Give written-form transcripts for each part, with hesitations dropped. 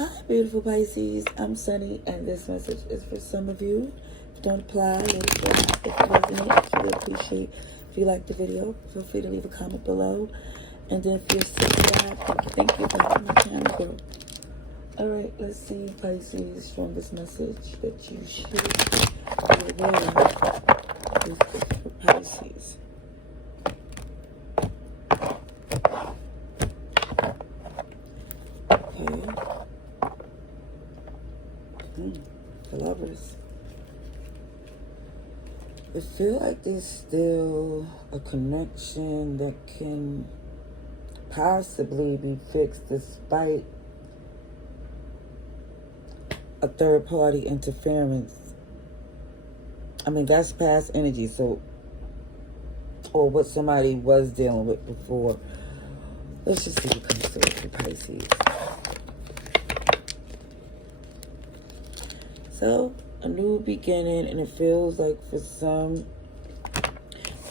Hi, beautiful Pisces. I'm Sunny, and this message is for some of you. If it don't apply, let it fly. If it resonates, really appreciate. If you like the video, feel free to leave a comment below. And then if you're subscribed, thank you for helping my channel grow. Alright, let's see, Pisces, strongest message that you should be aware of. This is for Pisces. Okay. The Lovers. I feel like there's still a connection that can possibly be fixed despite a third party interference. I mean, that's past energy, so, or what somebody was dealing with before. Let's just see what comes through for Pisces. So, a new beginning, and it feels like for some,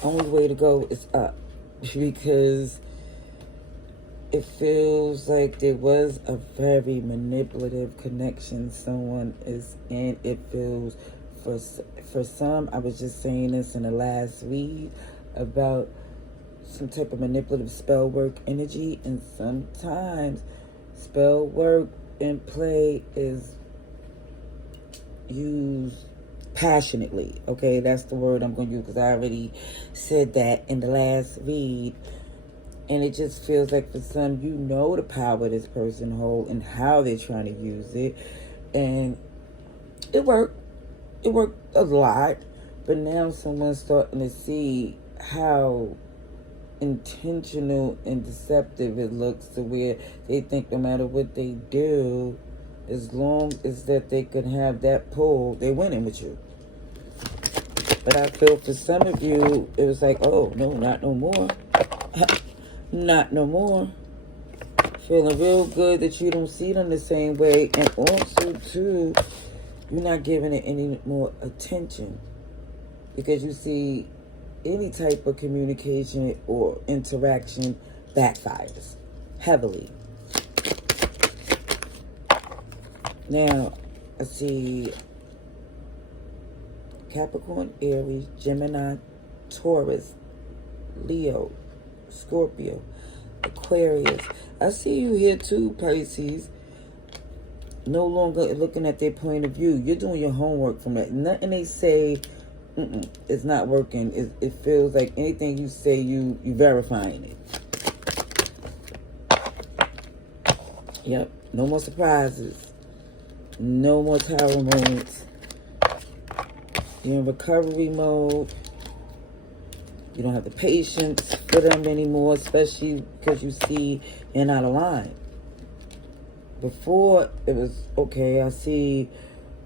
only way to go is up, because it feels like there was a very manipulative connection someone is in. It feels, for some, I was just saying this in the last read about some type of manipulative spell work energy, and sometimes spell work in play is used passionately. Okay, that's the word I'm going to use, because I already said that in the last read. And it just feels like for some, you know the power this person holds and how they're trying to use it. And it worked. It worked a lot. But now someone's starting to see how intentional and deceptive it looks, to where they think no matter what they do, as long as that they can have that pull, they're winning with you. But I feel for some of you, it was like, oh, no, not no more. Not no more. Feeling real good that you don't see them the same way. And also, too, you're not giving it any more attention, because you see any type of communication or interaction backfires heavily. Now, I see Capricorn, Aries, Gemini, Taurus, Leo, Scorpio, Aquarius. I see you here too, Pisces. No longer looking at their point of view. You're doing your homework from that. Nothing they say, it's not working. It feels like anything you say, you verifying it. Yep. No more surprises. No more tower moments. You're in recovery mode. You don't have the patience for them anymore, especially because you see you're not aligned. Before, it was, okay, I see,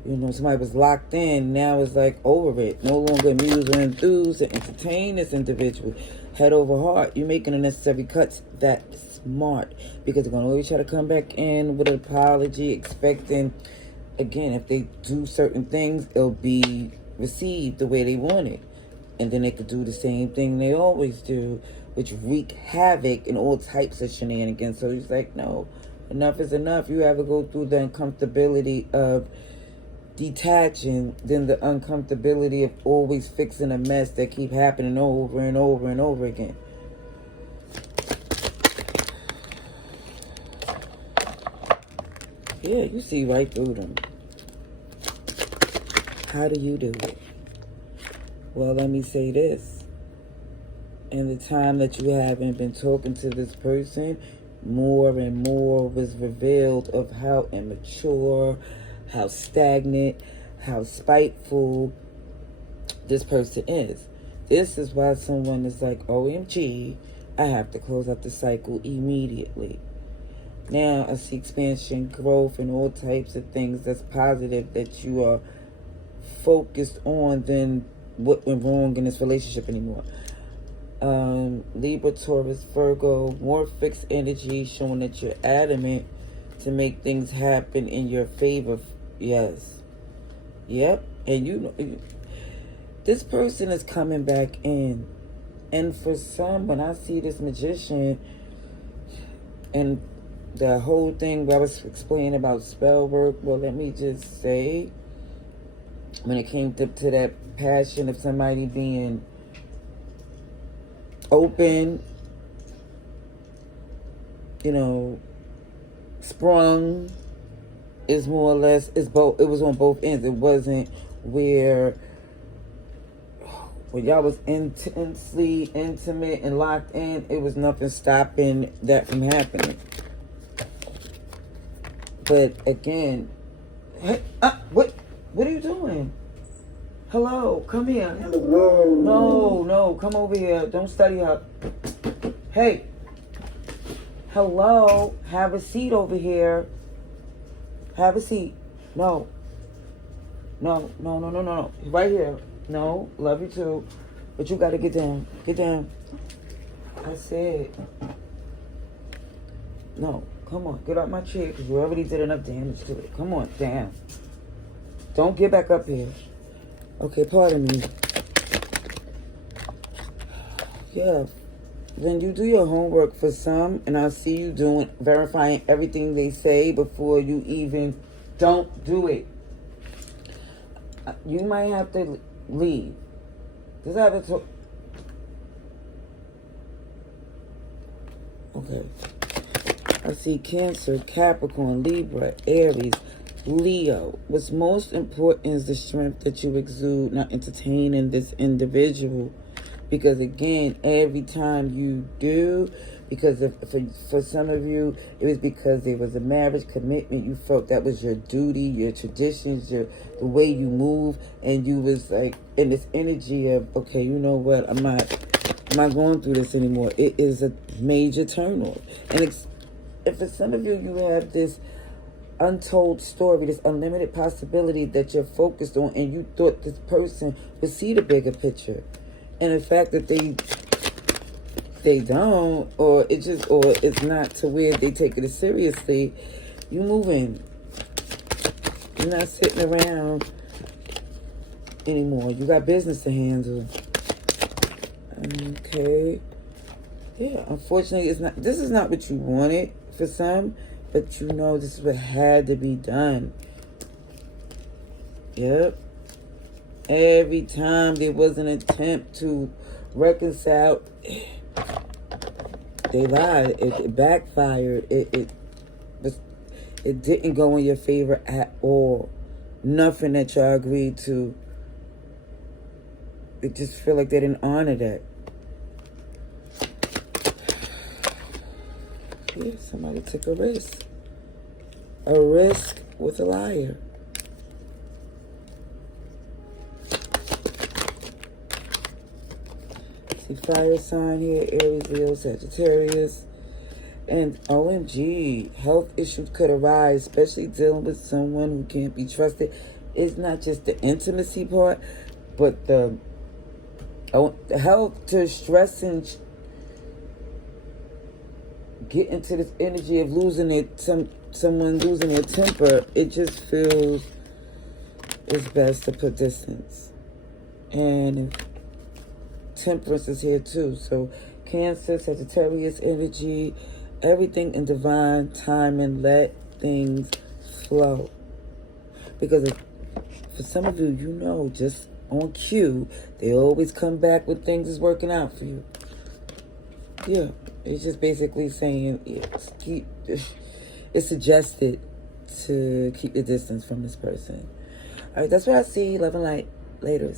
somebody was locked in. Now it's like over it. No longer amused or enthused to entertain this individual. Head over heart. You're making the necessary cuts. That's smart, because they're going to always try to come back in with an apology, expecting, again, if they do certain things, it'll be received the way they want it. And then they could do the same thing they always do, which wreak havoc and all types of shenanigans. So he's like, no, enough is enough. You have to go through the uncomfortability of detaching, then the uncomfortability of always fixing a mess that keep happening over and over and over again. Yeah, you see right through them. How do you do it? Well, let me say this. In the time that you haven't been talking to this person, more and more was revealed of how immature, how stagnant, how spiteful this person is. This is why someone is like, OMG, I have to close out the cycle immediately. Now I see expansion, growth, and all types of things that's positive that you are focused on than what went wrong in this relationship anymore. Libra, Taurus, Virgo, more fixed energy, showing that you're adamant to make things happen in your favor. Yes. Yep. And this person is coming back in. And for some, when I see this magician, and the whole thing where I was explaining about spell work, well, let me just say, when it came to that passion of somebody being open, sprung, is more or less, it's both. It was on both ends. It wasn't where when y'all was intensely intimate and locked in, it was nothing stopping that from happening. But again, hey, what are you doing? Hello, come here. No, come over here. Don't study up. Hey, hello, have a seat over here. Have a seat. No. Right here. No, love you too. But you gotta get down. Get down. I said. No, come on. Get out my chair because you already did enough damage to it. Come on, down. Don't get back up here. Okay, pardon me. Yeah. When you do your homework for some, and I see you verifying everything they say before you even don't do it, you might have to leave. Does that have to? Okay. I see Cancer, Capricorn, Libra, Aries, Leo. What's most important is the strength that you exude, not entertaining this individual. Because again, every time you do, because for some of you, it was because there was a marriage commitment. You felt that was your duty, your traditions, the way you move, and you was like in this energy of, okay, you know what, I'm not going through this anymore. It is a major turnoff. And for some of you, you have this untold story, this unlimited possibility that you're focused on, and you thought this person would see the bigger picture. And the fact that they don't, or it's not to where they take it seriously, you moving. You're not sitting around anymore. You got business to handle. Okay. Yeah, unfortunately, this is not what you wanted for some, but this is what had to be done. Yep. Every time there was an attempt to reconcile, they lied. It backfired. It didn't go in your favor at all. Nothing that y'all agreed to. It just feel like they didn't honor that. Yeah, somebody took a risk. A risk with a liar. See, fire sign here, Aries, Leo, Sagittarius. And OMG, health issues could arise, especially dealing with someone who can't be trusted. It's not just the intimacy part, but the health to stress and get into this energy of losing it, someone losing their temper. It just feels it's best to put distance. And Temperance is here too. So Cancer, Sagittarius energy, everything in divine time, and let things flow. Because for some of you, just on cue, they always come back when things is working out for you. Yeah, it's just basically saying it's suggested to keep the distance from this person. All right, that's what I see. Love and light. Later.